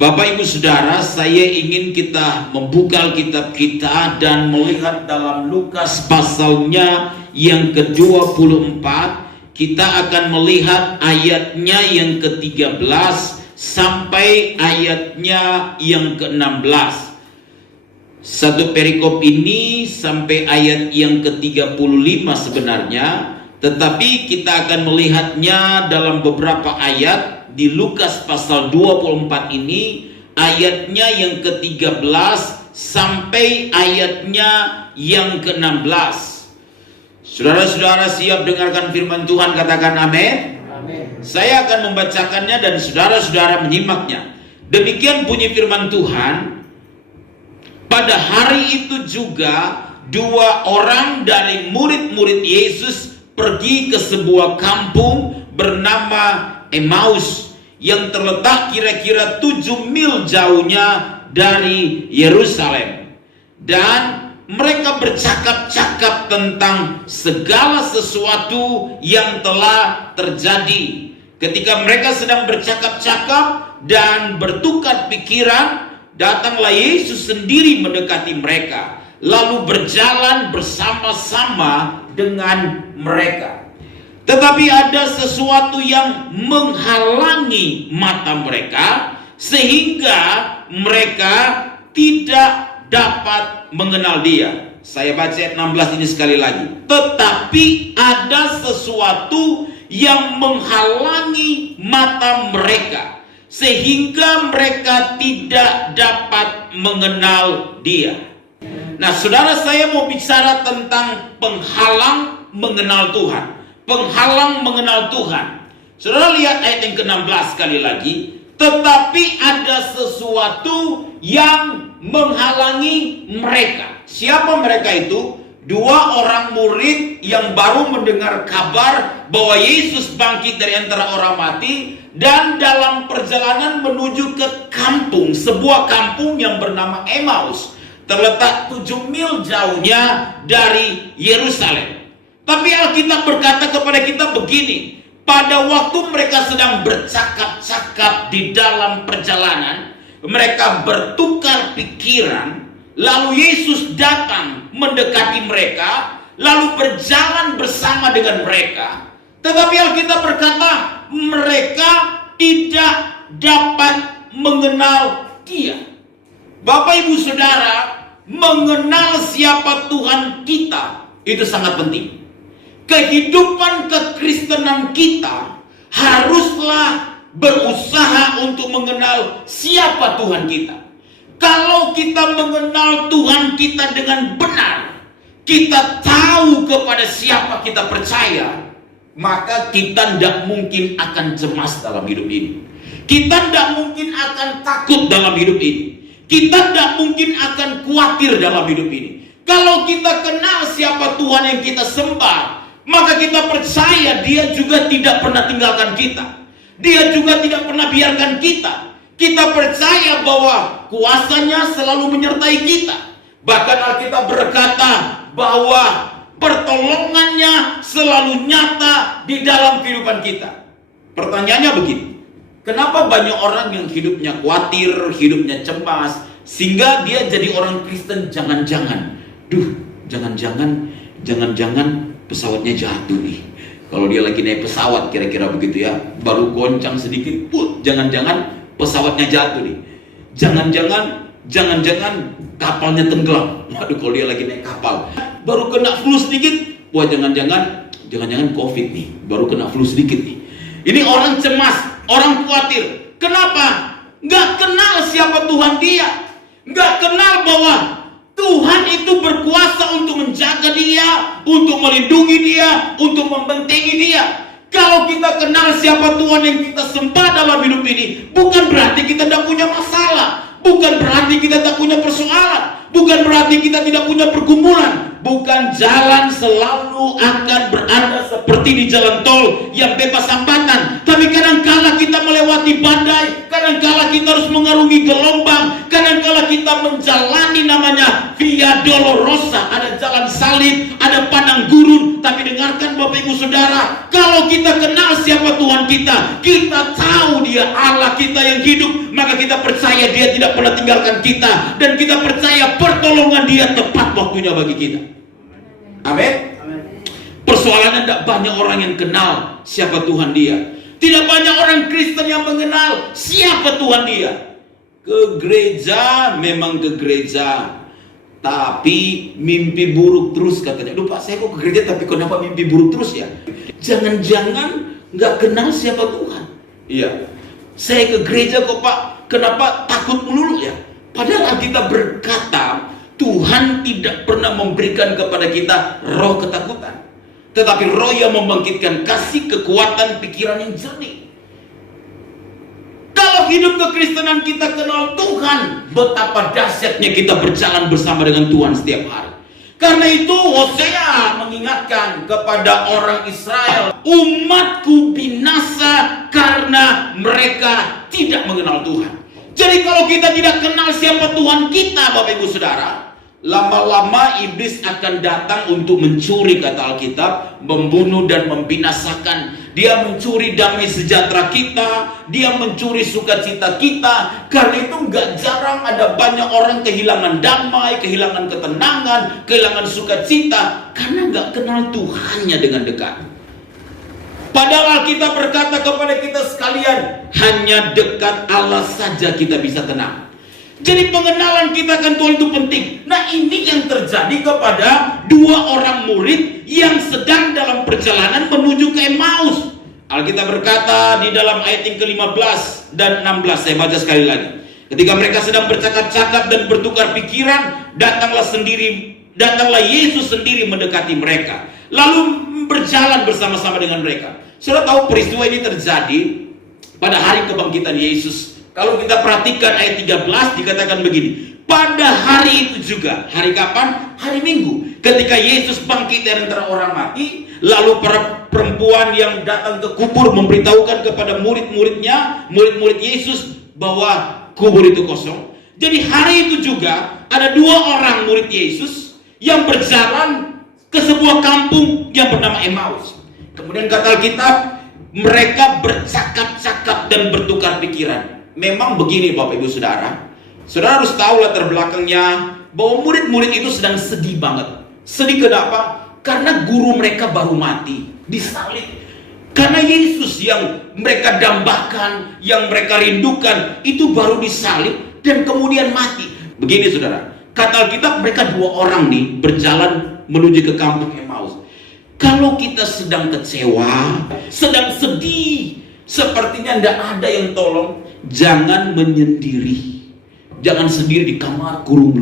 Bapak Ibu Saudara, saya ingin kita membuka Alkitab kita dan melihat dalam Lukas pasalnya yang ke-24. Kita akan melihat ayatnya yang ke-13 sampai ayatnya yang ke-16. Satu perikop ini sampai ayat yang ke-35 sebenarnya, tetapi kita akan melihatnya dalam beberapa ayat. Di Lukas pasal 24 ini ayatnya yang ke-13 sampai ayatnya yang ke-16. Saudara-saudara siap dengarkan firman Tuhan, katakan amin. Amin. Saya akan membacakannya dan saudara-saudara menyimaknya. Demikian bunyi firman Tuhan. Pada hari itu juga dua orang dari murid-murid Yesus pergi ke sebuah kampung bernama Emmaus yang terletak kira-kira 7 mil jauhnya dari Yerusalem. Dan mereka bercakap-cakap tentang segala sesuatu yang telah terjadi. Ketika mereka sedang bercakap-cakap dan bertukar pikiran, datanglah Yesus sendiri mendekati mereka, lalu berjalan bersama-sama dengan mereka. Tetapi ada sesuatu yang menghalangi mata mereka, sehingga mereka tidak dapat mengenal dia. Saya baca ayat 16 ini sekali lagi. Tetapi ada sesuatu yang menghalangi mata mereka, sehingga mereka tidak dapat mengenal dia. Nah, saudara, saya mau bicara tentang penghalang mengenal Tuhan. Penghalang mengenal Tuhan. Saudara lihat ayat yang ke-16 sekali lagi. Tetapi ada sesuatu yang menghalangi mereka. Siapa mereka itu? Dua orang murid yang baru mendengar kabar bahwa Yesus bangkit dari antara orang mati, dan dalam perjalanan menuju ke kampung, sebuah kampung yang bernama Emmaus, terletak 7 mil jauhnya dari Yerusalem. Tapi Alkitab berkata kepada kita begini, pada waktu mereka sedang bercakap-cakap di dalam perjalanan, mereka bertukar pikiran, lalu Yesus datang mendekati mereka, lalu berjalan bersama dengan mereka. Tetapi Alkitab berkata, mereka tidak dapat mengenal Dia. Bapak Ibu Saudara, mengenal siapa Tuhan kita itu sangat penting. Kehidupan kekristenan kita haruslah berusaha untuk mengenal siapa Tuhan kita. Kalau kita mengenal Tuhan kita dengan benar, kita tahu kepada siapa kita percaya, maka kita tidak mungkin akan cemas dalam hidup ini. Kita tidak mungkin akan takut dalam hidup ini. Kita tidak mungkin akan khawatir dalam hidup ini. Kalau kita kenal siapa Tuhan yang kita sembah, maka kita percaya Dia juga tidak pernah tinggalkan kita. Dia juga tidak pernah biarkan kita. Kita percaya bahwa kuasanya selalu menyertai kita. Bahkan Alkitab berkata bahwa pertolongannya selalu nyata di dalam kehidupan kita. Pertanyaannya begini, kenapa banyak orang yang hidupnya khawatir, hidupnya cemas, sehingga dia jadi orang Kristen jangan-jangan, jangan-jangan pesawatnya jatuh nih. Kalau dia lagi naik pesawat kira-kira begitu ya, baru goncang sedikit, jangan-jangan pesawatnya jatuh nih. Jangan-jangan kapalnya tenggelam. Waduh, kalau dia lagi naik kapal, baru kena flu sedikit, jangan-jangan COVID nih, baru kena flu sedikit nih. Ini orang cemas, orang khawatir. Kenapa? Nggak kenal siapa Tuhan dia, nggak kenal bahwa Tuhan itu berkuasa untuk menjaga dia, untuk melindungi dia, untuk membentengi dia. Kalau kita kenal siapa Tuhan yang kita sembah dalam hidup ini, bukan berarti kita tidak punya masalah, bukan berarti kita tak punya persoalan, Bukan berarti kita tidak punya pergumulan. Bukan jalan selalu akan berada seperti di jalan tol yang bebas hambatan. Tapi kadangkala kita melewati badai, kadangkala kita harus mengarungi gelombang, kadangkala kita menjalani namanya Via Dolorosa, ada jalan salib, ada padang gurun. Tapi dengarkan Bapak Ibu Saudara, kalau kita kenal siapa Tuhan kita, kita tahu Dia Allah kita yang hidup, maka kita percaya Dia tidak pernah tinggalkan kita, dan kita percaya pertolongan Dia tepat waktunya bagi kita. Amin. Persoalannya tidak banyak orang yang kenal siapa Tuhan dia. Tidak banyak orang Kristen yang mengenal siapa Tuhan dia. Ke gereja, memang ke gereja, tapi mimpi buruk terus katanya. Duh Pak, saya kok ke gereja tapi kenapa mimpi buruk terus ya? Jangan-jangan nggak kenal siapa Tuhan. Iya, saya ke gereja kok Pak, kenapa takut melulu ya? Padahal kita berkata Tuhan tidak pernah memberikan kepada kita roh ketakutan, tetapi roh yang membangkitkan kasih, kekuatan, pikiran yang jernih. Kalau hidup kekristenan kita kenal Tuhan, betapa dahsyatnya kita berjalan bersama dengan Tuhan setiap hari. Karena itu Hosea mengingatkan kepada orang Israel, umatku binasa karena mereka tidak mengenal Tuhan. Jadi kalau kita tidak kenal siapa Tuhan kita, Bapak Ibu Saudara, lama-lama iblis akan datang untuk mencuri, kata Alkitab, membunuh dan membinasakan. Dia mencuri damai sejahtera kita, dia mencuri sukacita kita. Karena itu gak jarang ada banyak orang kehilangan damai, kehilangan ketenangan, kehilangan sukacita, karena gak kenal Tuhannya dengan dekat. Padahal Alkitab berkata kepada kita sekalian, hanya dekat Allah saja kita bisa tenang. Jadi pengenalan kita akan Tuhan itu penting. Nah, ini yang terjadi kepada dua orang murid yang sedang dalam perjalanan menuju ke Emmaus. Alkitab berkata di dalam ayat yang ke-15 dan 16, saya baca sekali lagi. Ketika mereka sedang bercakap-cakap dan bertukar pikiran, datanglah Yesus sendiri mendekati mereka, lalu berjalan bersama-sama dengan mereka. Saudara tahu peristiwa ini terjadi pada hari kebangkitan Yesus. Kalau kita perhatikan ayat 13 dikatakan begini, pada hari itu juga, hari kapan? Hari Minggu, ketika Yesus bangkit dari antara orang mati, lalu para perempuan yang datang ke kubur memberitahukan kepada murid-murid Yesus bahwa kubur itu kosong. Jadi hari itu juga ada dua orang murid Yesus yang berjalan ke sebuah kampung yang bernama Emmaus. Kemudian kata Alkitab, mereka bercakap-cakap dan bertukar pikiran. Memang begini Bapak Ibu Saudara, saudara harus tahu latar belakangnya bahwa murid-murid itu sedang sedih banget. Sedih kenapa? Karena guru mereka baru mati, disalib. Karena Yesus yang mereka dambakan, yang mereka rindukan, itu baru disalib dan kemudian mati. Begini saudara, kata Alkitab mereka dua orang nih berjalan menuju ke kampung Emmaus. Kalau kita sedang kecewa, sedang sedih, sepertinya tidak ada yang tolong, jangan menyendiri. Jangan sendiri di kamar, kurung,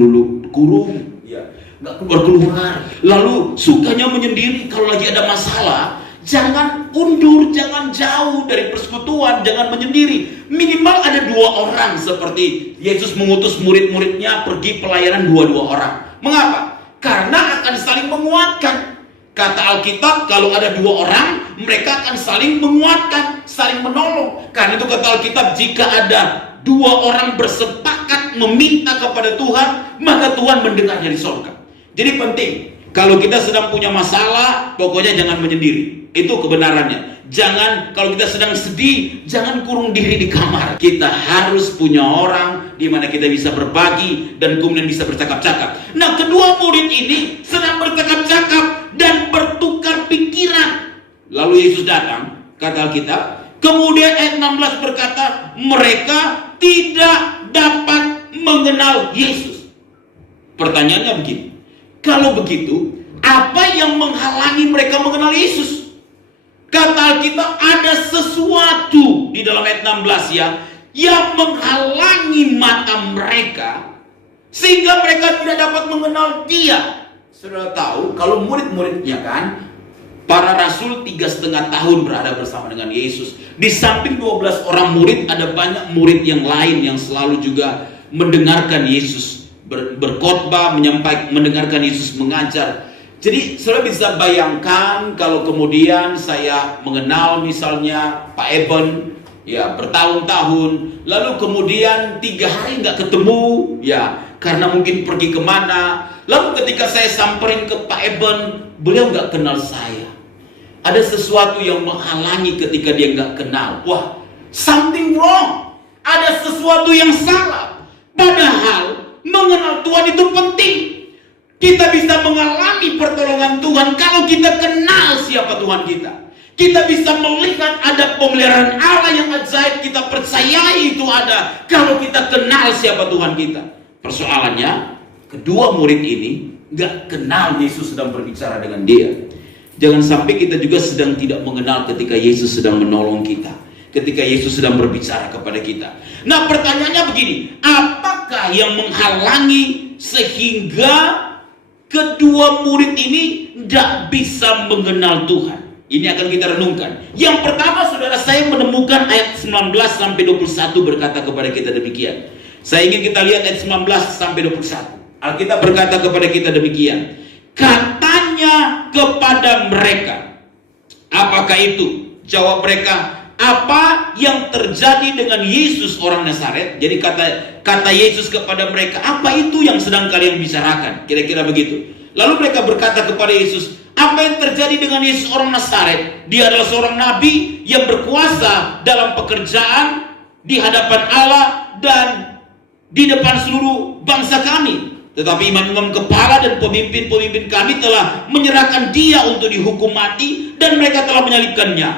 ya, nggak keluar. Lalu sukanya menyendiri kalau lagi ada masalah. Jangan undur, jangan jauh dari persekutuan, jangan menyendiri. Minimal ada dua orang, seperti Yesus mengutus murid-muridnya pergi pelayanan dua-dua orang. Mengapa? Karena akan saling menguatkan. Kata Alkitab, kalau ada dua orang, mereka akan saling menguatkan, saling menolong. Karena itu kata Alkitab, jika ada dua orang bersepakat meminta kepada Tuhan, maka Tuhan mendengarnya di sorga. Jadi penting, kalau kita sedang punya masalah, pokoknya jangan menyendiri. Itu kebenarannya. Jangan, kalau kita sedang sedih, jangan kurung diri di kamar. Kita harus punya orang di mana kita bisa berbagi dan kemudian bisa bercakap-cakap. Nah, kedua murid ini sedang bercakap-cakap dan bertukar pikiran. Lalu Yesus datang, kata Alkitab. Kemudian ayat 16 berkata, mereka tidak dapat mengenal Yesus. Pertanyaannya begini, kalau begitu, apa yang menghalangi mereka mengenal Yesus? Kata Alkitab ada sesuatu di dalam ayat 16 ya, yang menghalangi mata mereka sehingga mereka tidak dapat mengenal Dia. Saudara tahu kalau murid-muridnya kan, para rasul 3,5 tahun berada bersama dengan Yesus. Di samping 12 orang murid, ada banyak murid yang lain yang selalu juga mendengarkan Yesus berkhotbah, menyampaikan, mendengarkan Yesus mengajar. Jadi saudara bisa bayangkan kalau kemudian saya mengenal misalnya Pak Eben ya bertahun-tahun, lalu kemudian 3 hari nggak ketemu ya karena mungkin pergi kemana, lalu ketika saya samperin ke Pak Eben, beliau nggak kenal saya. Ada sesuatu yang menghalangi ketika dia nggak kenal. Wah, something wrong. Ada sesuatu yang salah. Padahal mengenal Tuhan itu penting. Kita bisa mengalami pertolongan Tuhan kalau kita kenal siapa Tuhan kita. Kita bisa melihat ada pemeliharaan Allah yang ajaib, kita percayai itu ada kalau kita kenal siapa Tuhan kita. Persoalannya, kedua murid ini nggak kenal Yesus sedang berbicara dengan dia. Jangan sampai kita juga sedang tidak mengenal ketika Yesus sedang menolong kita, ketika Yesus sedang berbicara kepada kita. Nah, pertanyaannya begini, apakah yang menghalangi sehingga kedua murid ini tidak bisa mengenal Tuhan? Ini akan kita renungkan. Yang pertama, saudara, saya menemukan ayat 19 sampai 21 berkata kepada kita demikian. Saya ingin kita lihat ayat 19 sampai 21. Alkitab berkata kepada kita demikian. Katanya kepada mereka, apakah itu? Jawab mereka, apa yang terjadi dengan Yesus orang Nazaret? Jadi kata Yesus kepada mereka, apa itu yang sedang kalian bicarakan? Kira-kira begitu. Lalu mereka berkata kepada Yesus, apa yang terjadi dengan Yesus orang Nazaret? Dia adalah seorang nabi yang berkuasa dalam pekerjaan di hadapan Allah dan di depan seluruh bangsa kami. Tetapi imam-imam kepala dan pemimpin-pemimpin kami telah menyerahkan dia untuk dihukum mati dan mereka telah menyalibkannya.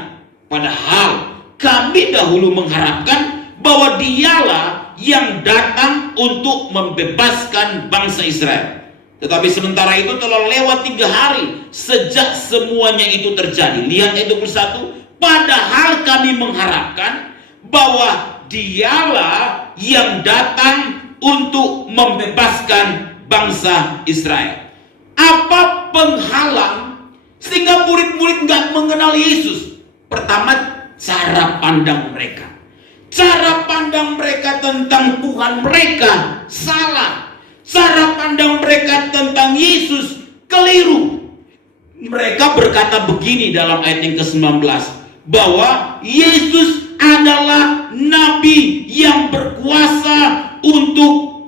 Padahal kami dahulu mengharapkan bahwa dialah yang datang untuk membebaskan bangsa Israel. Tetapi sementara itu telah lewat 3 hari sejak semuanya itu terjadi. Lihat ayat 21. Padahal kami mengharapkan bahwa dialah yang datang untuk membebaskan bangsa Israel. Apa penghalang sehingga murid-murid nggak mengenal Yesus? Pertama, cara pandang mereka. Cara pandang mereka tentang Tuhan mereka salah. Cara pandang mereka tentang Yesus keliru. Mereka berkata begini dalam ayat yang ke-19, bahwa Yesus adalah nabi yang berkuasa untuk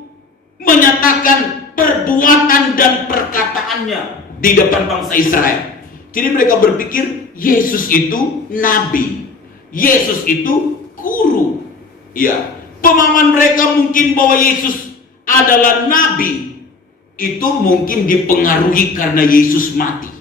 menyatakan perbuatan dan perkataannya di depan bangsa Israel. Jadi mereka berpikir Yesus itu nabi, Yesus itu guru. Ya, pemahaman mereka mungkin bahwa Yesus adalah nabi itu mungkin dipengaruhi karena Yesus mati.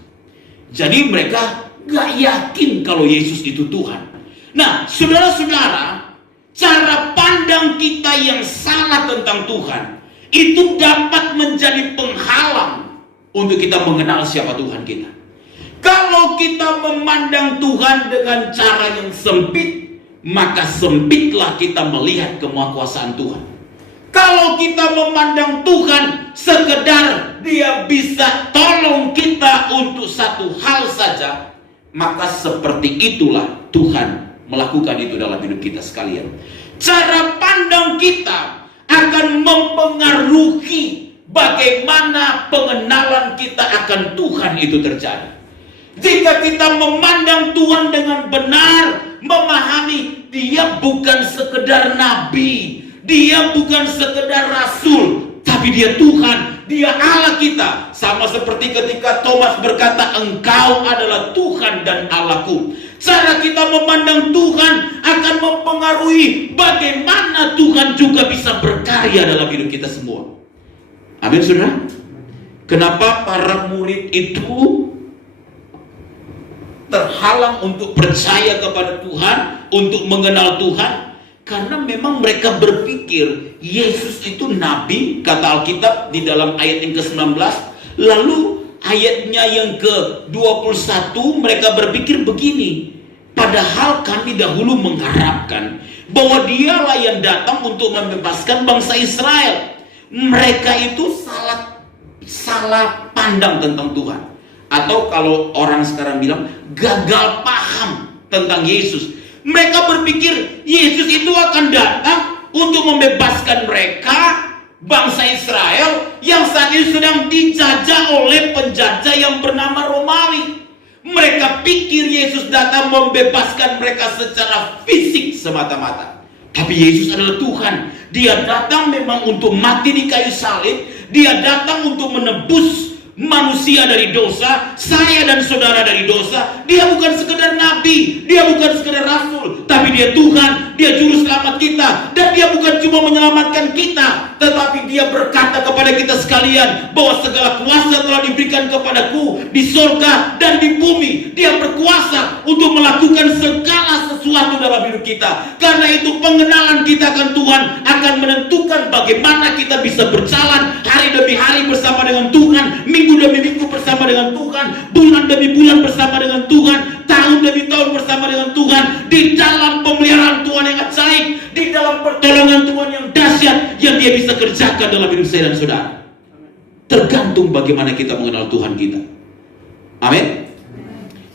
Jadi mereka gak yakin kalau Yesus itu Tuhan. Nah, saudara-saudara, cara pandang kita yang salah tentang Tuhan itu dapat menjadi penghalang untuk kita mengenal siapa Tuhan kita. Kalau kita memandang Tuhan dengan cara yang sempit, maka sempitlah kita melihat kemahakuasaan Tuhan. Kalau kita memandang Tuhan sekedar dia bisa tolong kita untuk satu hal saja, maka seperti itulah Tuhan melakukan itu dalam hidup kita sekalian. Cara pandang kita akan mempengaruhi bagaimana pengenalan kita akan Tuhan itu terjadi. Jika kita memandang Tuhan dengan benar, memahami dia bukan sekedar nabi, dia bukan sekedar rasul, tapi dia Tuhan, dia Allah kita. Sama seperti ketika Thomas berkata, engkau adalah Tuhan dan Allahku. Cara kita memandang Tuhan akan mempengaruhi bagaimana Tuhan juga bisa berkarya dalam hidup kita semua. Amin, saudara. Kenapa para murid itu terhalang untuk percaya kepada Tuhan, untuk mengenal Tuhan? Karena memang mereka berpikir Yesus itu nabi, kata Alkitab di dalam ayat yang ke-19. Lalu ayatnya yang ke-21 mereka berpikir begini, padahal kami dahulu mengharapkan bahwa dialah yang datang untuk membebaskan bangsa Israel. Mereka itu salah pandang tentang Tuhan. Atau kalau orang sekarang bilang gagal paham tentang Yesus. Mereka berpikir Yesus itu akan datang untuk membebaskan mereka bangsa Israel yang saat itu sedang dijajah oleh penjajah yang bernama Romawi. Mereka pikir Yesus datang membebaskan mereka secara fisik semata-mata. Tapi Yesus adalah Tuhan. Dia datang memang untuk mati di kayu salib. Dia datang untuk menebus manusia dari dosa, saya dan saudara dari dosa. Dia bukan sekedar nabi, dia bukan sekedar rasul, tapi dia Tuhan, dia juru selamat kita. Dan dia bukan cuma menyelamatkan kita, tetapi dia berkata kepada kita sekalian bahwa segala kuasa telah diberikan kepadaku di surga dan di bumi. Dia berkuasa untuk melakukan segala sesuatu dalam hidup kita. Karena itu pengenalan kita akan Tuhan akan menentukan bagaimana kita bisa berjalan hari demi hari bersama dengan Tuhan, minggu demi minggu bersama dengan Tuhan, bulan demi bulan bersama dengan Tuhan, tahun demi tahun bersama dengan Tuhan, di dalam pemeliharaan Tuhan yang ajaib, di dalam pertolongan Tuhan yang dahsyat yang dia bisa kerjakan dalam hidup saya dan saudara. Tergantung bagaimana kita mengenal Tuhan kita. Amin.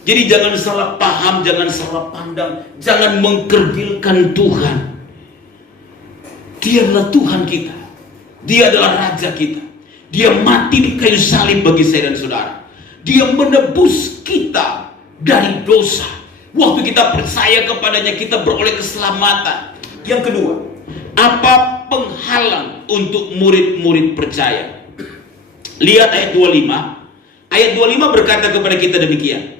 Jadi jangan salah paham, jangan salah pandang, jangan mengkerdilkan Tuhan. Dia adalah Tuhan kita. Dia adalah Raja kita. Dia mati di kayu salib bagi saya dan saudara. Dia menebus kita dari dosa. Waktu kita percaya kepadanya, kita beroleh keselamatan. Yang kedua, apa penghalang untuk murid-murid percaya? Lihat ayat 25. Ayat 25 berkata kepada kita demikian.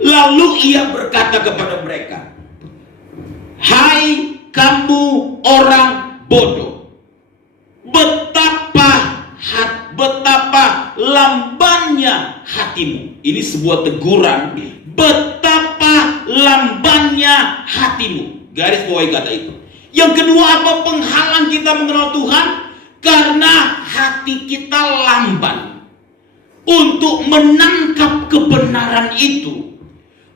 Lalu ia berkata kepada mereka, hai kamu orang bodoh, betapa lambannya hatimu. Ini sebuah teguran. Betapa lambannya hatimu. Garis bawahi kata itu. Yang kedua, apa penghalang kita mengenal Tuhan? Karena hati kita lamban untuk menangkap kebenaran itu,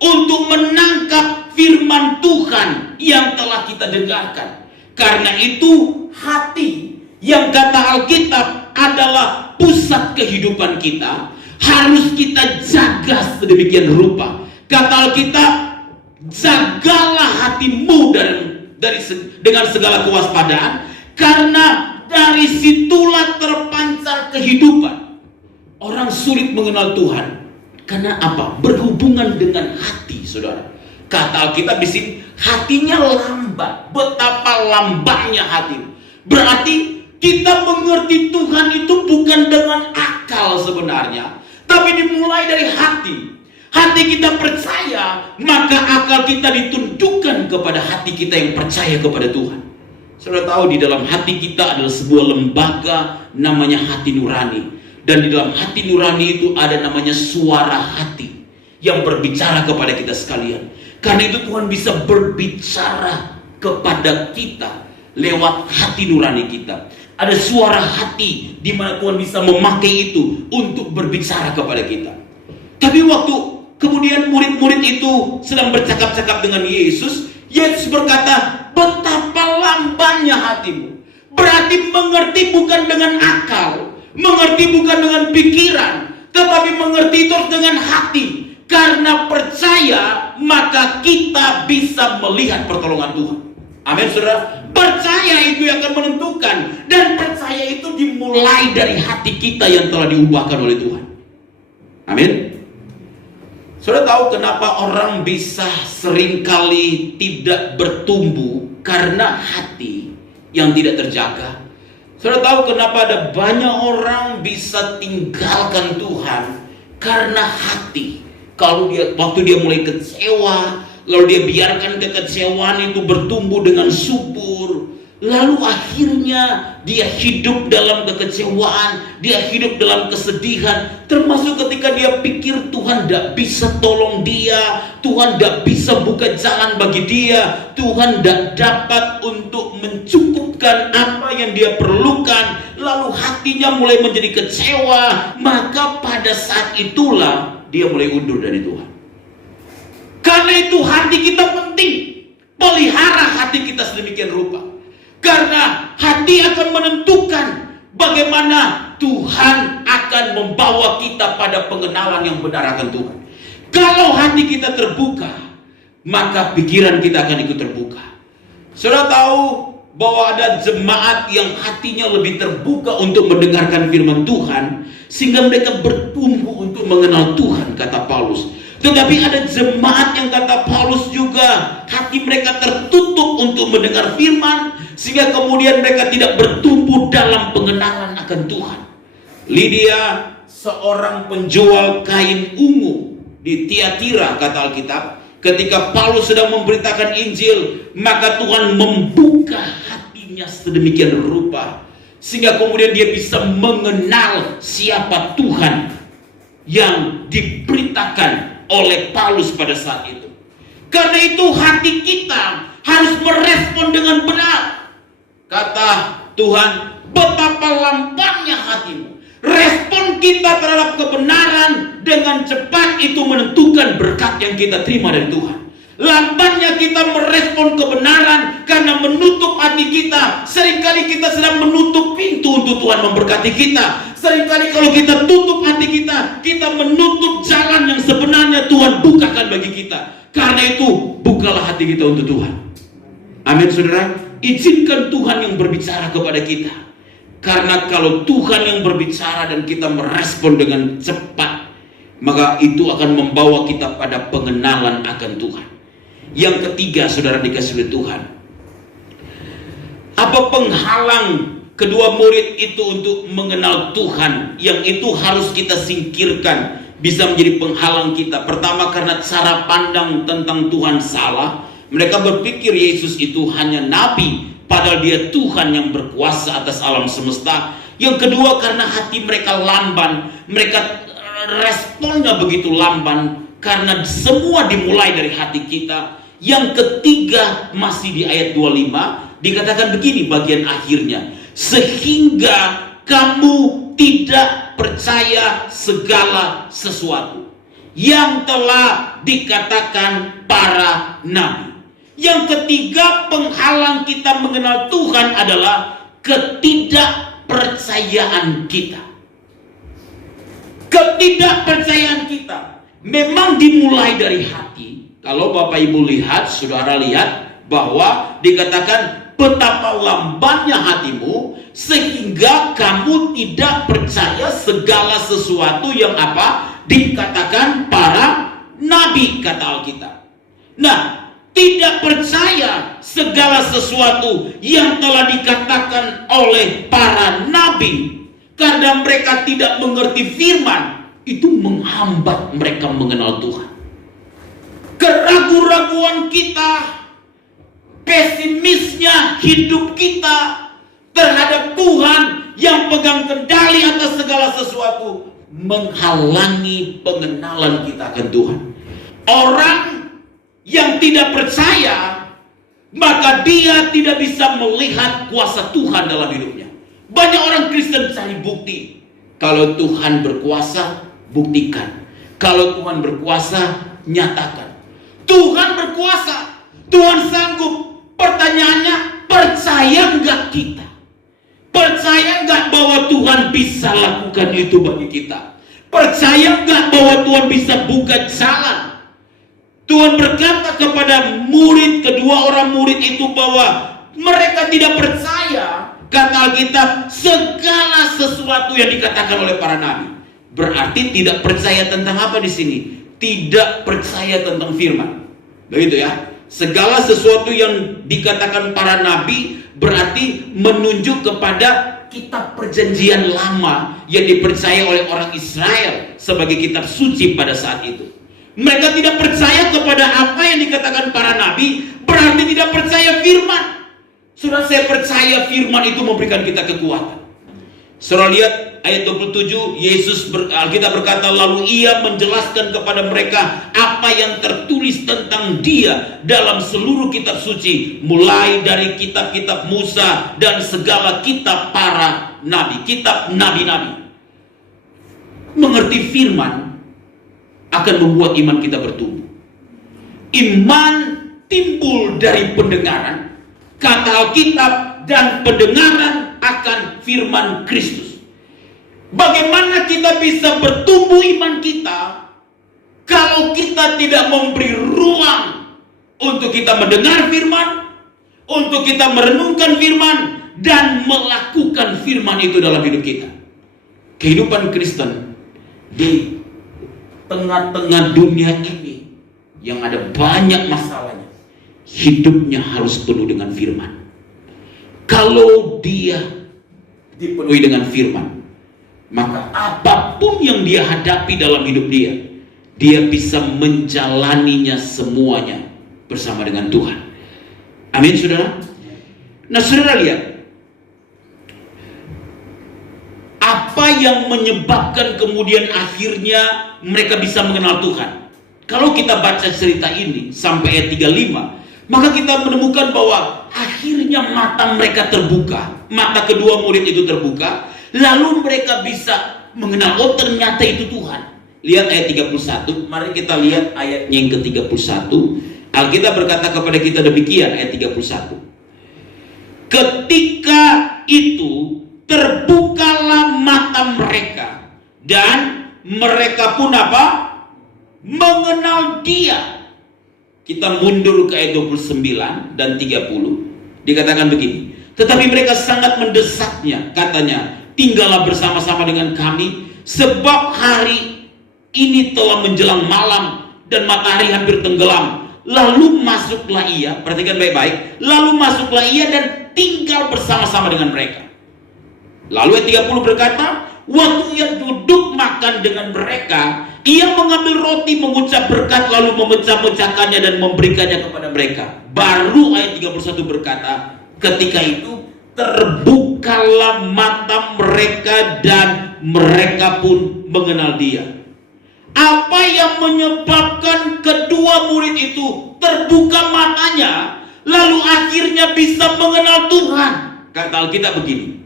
untuk menangkap firman Tuhan yang telah kita dengarkan. Karena itu hati yang kata Alkitab adalah pusat kehidupan kita, harus kita jaga sedemikian rupa. Kata Alkitab, jagalah hatimu dengan segala kewaspadaan, karena dari situlah terpancar kehidupan. Orang sulit mengenal Tuhan karena apa? Berhubungan dengan hati, saudara. Kata Alkitab di sini, hatinya lamban. Betapa lambannya hati. Berarti kita mengerti Tuhan itu bukan dengan akal sebenarnya, tapi dimulai dari hati. Hati kita percaya, maka akal kita ditundukkan kepada hati kita yang percaya kepada Tuhan. Saudara tahu, di dalam hati kita adalah sebuah lembaga namanya hati nurani. Dan di dalam hati nurani itu ada namanya suara hati yang berbicara kepada kita sekalian. Karena itu Tuhan bisa berbicara kepada kita lewat hati nurani kita. Ada suara hati di mana Tuhan bisa memakai itu untuk berbicara kepada kita. Tapi waktu kemudian murid-murid itu sedang bercakap-cakap dengan Yesus, Yesus berkata, betapa lambannya hatimu. Berarti mengerti bukan dengan akal, mengerti bukan dengan pikiran, tetapi mengerti itu dengan hati. Karena percaya, maka kita bisa melihat pertolongan Tuhan. Amin, saudara. Percaya itu yang akan menentukan. Dan percaya itu dimulai dari hati kita yang telah diubahkan oleh Tuhan. Amin. Saudara tahu kenapa orang bisa seringkali tidak bertumbuh? Karena hati yang tidak terjaga. Saudara tahu kenapa ada banyak orang bisa tinggalkan Tuhan? Karena hati. Kalau waktu dia mulai kecewa, lalu dia biarkan kekecewaan itu bertumbuh dengan subur, lalu akhirnya dia hidup dalam kekecewaan, dia hidup dalam kesedihan, termasuk ketika dia pikir Tuhan tidak bisa tolong dia, Tuhan tidak bisa buka jalan bagi dia, Tuhan tidak dapat untuk mencukupkan apa yang dia perlukan, lalu hatinya mulai menjadi kecewa. Maka pada saat itulah dia mulai undur dari Tuhan. Karena itu hati kita penting. Pelihara hati kita sedemikian rupa. Karena hati akan menentukan bagaimana Tuhan akan membawa kita pada pengenalan yang benar akan Tuhan. Kalau hati kita terbuka, maka pikiran kita akan ikut terbuka. Saudara tahu, bahwa ada jemaat yang hatinya lebih terbuka untuk mendengarkan firman Tuhan, sehingga mereka bertumbuh untuk mengenal Tuhan, kata Paulus. Tetapi ada jemaat yang kata Paulus juga hati mereka tertutup untuk mendengar firman, sehingga kemudian mereka tidak bertumbuh dalam pengenalan akan Tuhan. Lydia, seorang penjual kain ungu di Tiatira, kata Alkitab, ketika Paulus sedang memberitakan Injil, maka Tuhan membuka hatinya sedemikian rupa, sehingga kemudian dia bisa mengenal siapa Tuhan yang diberitakan oleh Paulus pada saat itu. Karena itu hati kita harus merespon dengan benar. Kata Tuhan, betapa lambannya hatimu. Respon kita terhadap kebenaran dengan cepat itu menentukan berkat yang kita terima dari Tuhan. Lambannya kita merespon kebenaran karena menutup hati kita. Seringkali kita sedang menutup pintu untuk Tuhan memberkati kita. Seringkali kalau kita tutup hati kita, kita menutup jalan yang sebenarnya Tuhan bukakan bagi kita. Karena itu, bukalah hati kita untuk Tuhan. Amin, saudara. Izinkan Tuhan yang berbicara kepada kita. Karena kalau Tuhan yang berbicara dan kita merespon dengan cepat, maka itu akan membawa kita pada pengenalan akan Tuhan. Yang ketiga, saudara dikasih oleh Tuhan, apa penghalang kedua murid itu untuk mengenal Tuhan, yang itu harus kita singkirkan, bisa menjadi penghalang kita? Pertama, karena cara pandang tentang Tuhan salah. Mereka berpikir Yesus itu hanya nabi, padahal dia Tuhan yang berkuasa atas alam semesta. Yang kedua, karena hati mereka lamban. Mereka responnya begitu lamban karena semua dimulai dari hati kita. Yang ketiga, masih di ayat 25 dikatakan begini bagian akhirnya, sehingga kamu tidak percaya segala sesuatu yang telah dikatakan para nabi. Yang ketiga, penghalang kita mengenal Tuhan adalah ketidakpercayaan kita. Ketidakpercayaan kita memang dimulai dari hati. Kalau Bapak Ibu lihat, saudara lihat bahwa dikatakan betapa lambannya hatimu sehingga kamu tidak percaya segala sesuatu yang apa dikatakan para nabi, kata Alkitab. Nah, tidak percaya segala sesuatu yang telah dikatakan oleh para nabi karena mereka tidak mengerti firman, itu menghambat mereka mengenal Tuhan. Keraguan-raguan kita, pesimisnya hidup kita terhadap Tuhan yang pegang kendali atas segala sesuatu menghalangi pengenalan kita akan Tuhan. Orang yang tidak percaya, maka dia tidak bisa melihat kuasa Tuhan dalam hidupnya. Banyak orang Kristen cari bukti. Kalau Tuhan berkuasa, buktikan. Kalau Tuhan berkuasa, nyatakan. Tuhan berkuasa, Tuhan sanggup. Pertanyaannya, percaya enggak kita? Percaya enggak bahwa Tuhan bisa lakukan itu bagi kita? Percaya enggak bahwa Tuhan bisa buka jalan? Tuhan berkata kepada kedua orang murid itu bahwa mereka tidak percaya, kata Alkitab, segala sesuatu yang dikatakan oleh para nabi. Berarti tidak percaya tentang apa di sini? Tidak percaya tentang firman. Begitu ya. Segala sesuatu yang dikatakan para nabi berarti menunjuk kepada kitab perjanjian lama yang dipercaya oleh orang Israel sebagai kitab suci pada saat itu. Mereka tidak percaya kepada apa yang dikatakan para nabi, berarti tidak percaya firman. Sudah saya percaya firman itu memberikan kita kekuatan. Saudara lihat ayat 27, Alkitab berkata, lalu ia menjelaskan kepada mereka apa yang tertulis tentang dia dalam seluruh kitab suci, mulai dari kitab-kitab Musa dan segala kitab para nabi, kitab nabi-nabi. Mengerti firman akan membuat iman kita bertumbuh. Iman timbul dari pendengaran, kata Alkitab, dan pendengaran akan firman Kristus. Bagaimana kita bisa bertumbuh iman kita kalau kita tidak memberi ruang untuk kita mendengar firman, untuk kita merenungkan firman dan melakukan firman itu dalam hidup kita. Kehidupan Kristen di tengah-tengah dunia ini yang ada banyak masalahnya, hidupnya harus penuh dengan firman. Kalau dia dipenuhi dengan firman, maka apapun yang dia hadapi dalam hidup dia, dia bisa menjalaninya semuanya bersama dengan Tuhan. Amin, saudara. Nah, saudara lihat, apa yang menyebabkan kemudian akhirnya mereka bisa mengenal Tuhan? Kalau kita baca cerita ini sampai ayat 35, maka kita menemukan bahwa akhirnya mata mereka terbuka, mata kedua murid itu terbuka, lalu mereka bisa mengenal, oh ternyata itu Tuhan. Lihat ayat 31, mari kita lihat ayatnya yang ke-31. Alkitab berkata kepada kita demikian, ayat 31. Ketika itu terbukalah mata mereka, dan mereka pun apa? Mengenal Dia. Kita mundur ke ayat 29 dan 30. Dikatakan begini, tetapi mereka sangat mendesaknya, katanya, tinggallah bersama-sama dengan kami, sebab hari ini telah menjelang malam dan matahari hampir tenggelam. Lalu masuklah ia, perhatikan baik-baik, lalu masuklah ia dan tinggal bersama-sama dengan mereka. Lalu ayat 30 berkata, waktu ia duduk makan dengan mereka, ia mengambil roti, mengucap berkat, lalu memecah-mecahkannya dan memberikannya kepada mereka. Baru ayat 31 berkata, ketika itu terbukalah mata mereka dan mereka pun mengenal Dia. Apa yang menyebabkan kedua murid itu terbuka matanya, lalu akhirnya bisa mengenal Tuhan? Kata Alkitab begini,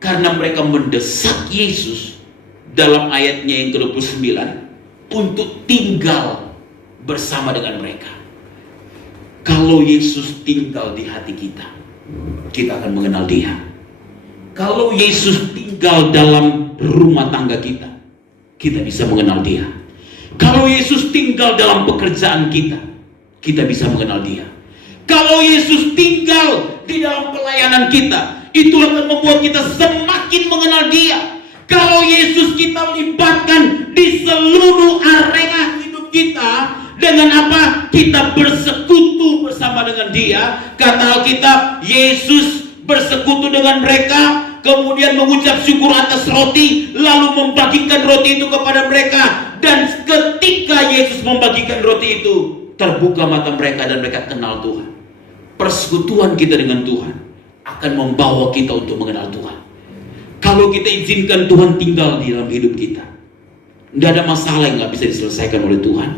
karena mereka mendesak Yesus dalam ayatnya yang ke-29 untuk tinggal bersama dengan mereka. Kalau Yesus tinggal di hati kita, kita akan mengenal Dia. Kalau Yesus tinggal dalam rumah tangga kita, kita bisa mengenal Dia. Kalau Yesus tinggal dalam pekerjaan kita, kita bisa mengenal Dia. Kalau Yesus tinggal di dalam pelayanan kita, itu akan membuat kita semakin mengenal Dia. Kalau Yesus kita libatkan di seluruh area hidup kita, dengan apa? Kita bersekutu bersama dengan Dia. Kata Alkitab, Yesus bersekutu dengan mereka, kemudian mengucap syukur atas roti, lalu membagikan roti itu kepada mereka. Dan ketika Yesus membagikan roti itu, terbuka mata mereka dan mereka kenal Tuhan. Persekutuan kita dengan Tuhan akan membawa kita untuk mengenal Tuhan. Kalau kita izinkan Tuhan tinggal di dalam hidup kita, tidak ada masalah yang gak bisa diselesaikan oleh Tuhan.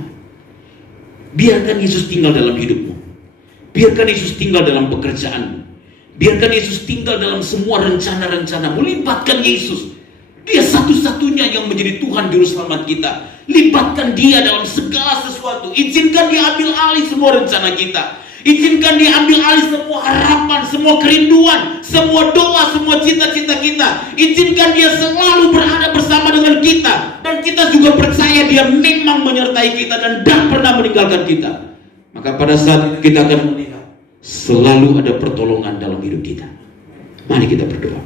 Biarkan Yesus tinggal dalam hidupmu. Biarkan Yesus tinggal dalam pekerjaanmu. Biarkan Yesus tinggal dalam semua rencana-rencanamu. Libatkan Yesus. Dia satu-satunya yang menjadi Tuhan Juru Selamat kita. Libatkan Dia dalam segala sesuatu. Izinkan Dia ambil alih semua rencana kita. Izinkan Dia ambil alih semua harapan, semua kerinduan, semua doa, semua cita-cita kita. Izinkan Dia selalu berada bersama dengan kita. Dan kita juga percaya Dia memang menyertai kita dan tidak pernah meninggalkan kita. Maka pada saat itu kita akan melihat selalu ada pertolongan dalam hidup kita. Mari kita berdoa.